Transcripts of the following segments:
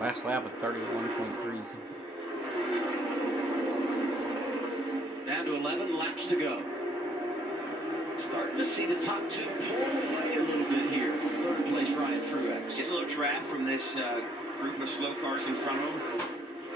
Last lap with 31.3. Down to 11 laps to go. Starting to see the top two pull away a little bit here from third place Ryan Truex. Get a little draft from this group of slow cars in front of them.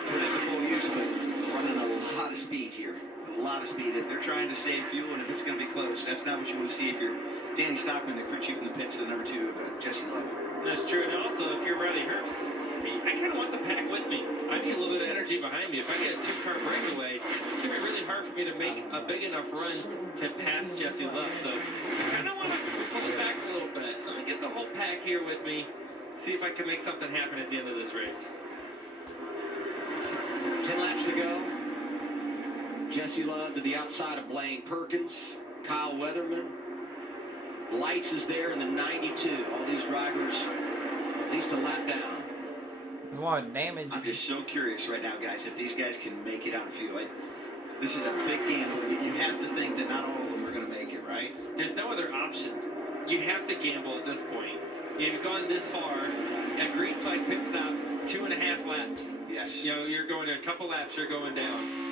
Put it to full use, but running a lot of speed here. A lot of speed. If they're trying to save fuel and if it's going to be close, that's not what you want to see if you're Danny Stockman, the crew chief in the pits, the number 2 of Jesse Love. That's true. And also, if you're Riley Herbst, I kind of want the pack with me. I need a little bit of energy behind me. If I get a 2-car breakaway, it's going to be really hard for me to make a big enough run to pass Jesse Love. So I kind of want to pull it back a little bit. Let me get the whole pack here with me. See if I can make something happen at the end of this race. 10 laps to go. Jesse Love to the outside of Blaine Perkins. Kyle Weatherman. Lights is there in the 92. All these drivers at least a lap down. There's a lot of damage. I'm just so curious right now, guys, if these guys can make it on fuel. This is a big gamble. You have to think that not all of them are going to make it, right? There's no other option. You have to gamble at this point. You've gone this far. A green flag pit stop, 2.5 laps. Yes. You know, you're going a couple laps, you're going down.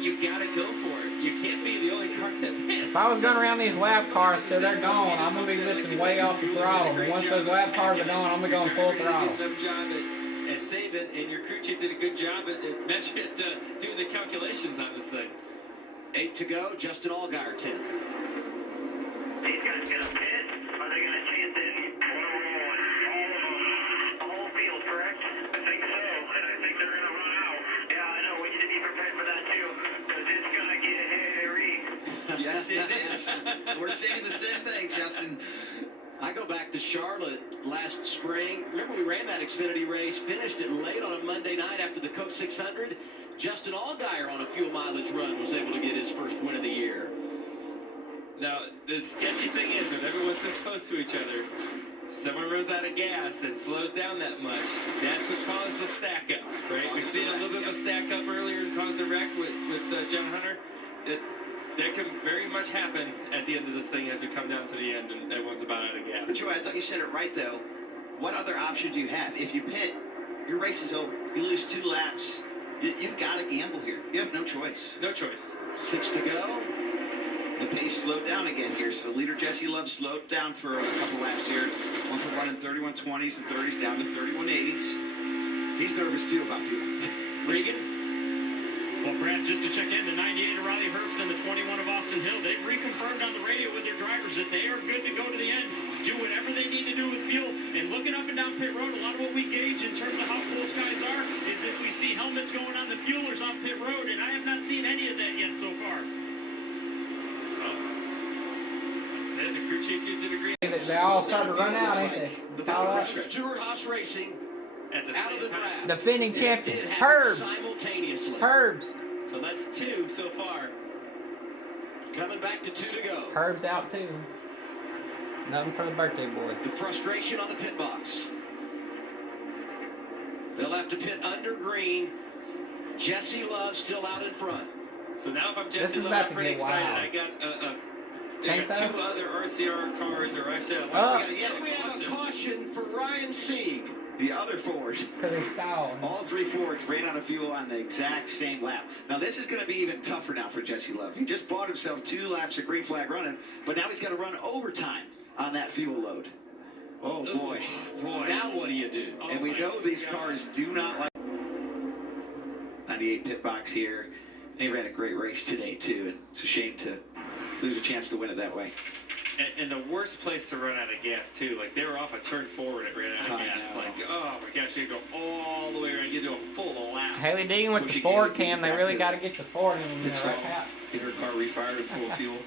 You gotta go for it. You can't be the only car that pits. If I was going around these lap cars till they're gone, I'm going to be lifting way off the throttle. And once those lap cars are gone, I'm going to go full throttle. Enough job at saving, and your crew chief did a good job at doing the calculations on this thing. 8 to go. Justin Allgaier 10th. These guys gonna pit? Are they gonna chance it? All of them. The whole field, correct? I think so, and I think they're gonna run out. Yeah, I know. We need to be prepared for that too, because it's gonna get hairy. Yes, it is. We're saying the same thing, Justin. I go back to Charlotte last spring. Remember we ran that Xfinity race, finished it late on a Monday night after the Coke 600. Justin Allgaier on a fuel mileage run was able to get his first win of the year. Now, the sketchy thing is, when everyone's this close to each other, someone runs out of gas and slows down that much. That's what caused the stack up, right? We've seen a little bit of a stack up earlier and caused a wreck with John Hunter. That can very much happen at the end of this thing as we come down to the end and everyone's about out of gas. But Joey, I thought you said it right, though. What other option do you have? If you pit, your race is over. You lose 2 laps. You've got to gamble here. You have no choice. No choice. 6 to go. The pace slowed down again here. So leader Jesse Love slowed down for a couple laps here. Went from running 31.20s and 30s down to 31.80s. He's nervous, too, about fuel. Regan. Well, Brad, just to check in, the 98 of Riley Herbst and the 21 of Austin Hill, they've reconfirmed on the radio with their drivers that they are good to go to the end, do whatever they need to do with fuel. And looking up and down pit road, a lot of what we gauge in terms of how close guys are is if we see helmets going on the fuelers on pit road, and I have not seen any of that yet so far. Well, that's it. The crew chief gives it a green. They all started to run out, ain't they? The Stewart Haas Racing out of the draft. Defending champion, Herbst. Simultaneously. Herbst. So that's 2 so far. Coming back to 2 to go. Herbst out too. Nothing for the birthday boy. The frustration on the pit box. They'll have to pit under green. Jesse Love still out in front. So now if I'm This Jesse is Love, about I'm to pretty get excited. wild. I got Think so? 2 other RCR cars, or I said, And we have a caution for Ryan Sieg. The other Ford. Because they stalled. All 3 Fords ran out of fuel on the exact same lap. Now, this is going to be even tougher now for Jesse Love. He just bought himself 2 laps of green flag running, but now he's got to run overtime on that fuel load. Oh, boy. boy. Now what do you do? Oh, And we my know these God. cars do not like 98 pit box here. They ran a great race today, too, and it's a shame to lose a chance to win it that way. And the worst place to run out of gas, too. Like, they were off a turn forward and ran out of I gas. know. Like, oh, my gosh, you go all the way around. You do a full lap. Haley Deegan with the Pushing Ford it cam, they back really to got to get the Ford in It's there right out. get her car refired and full of fuel.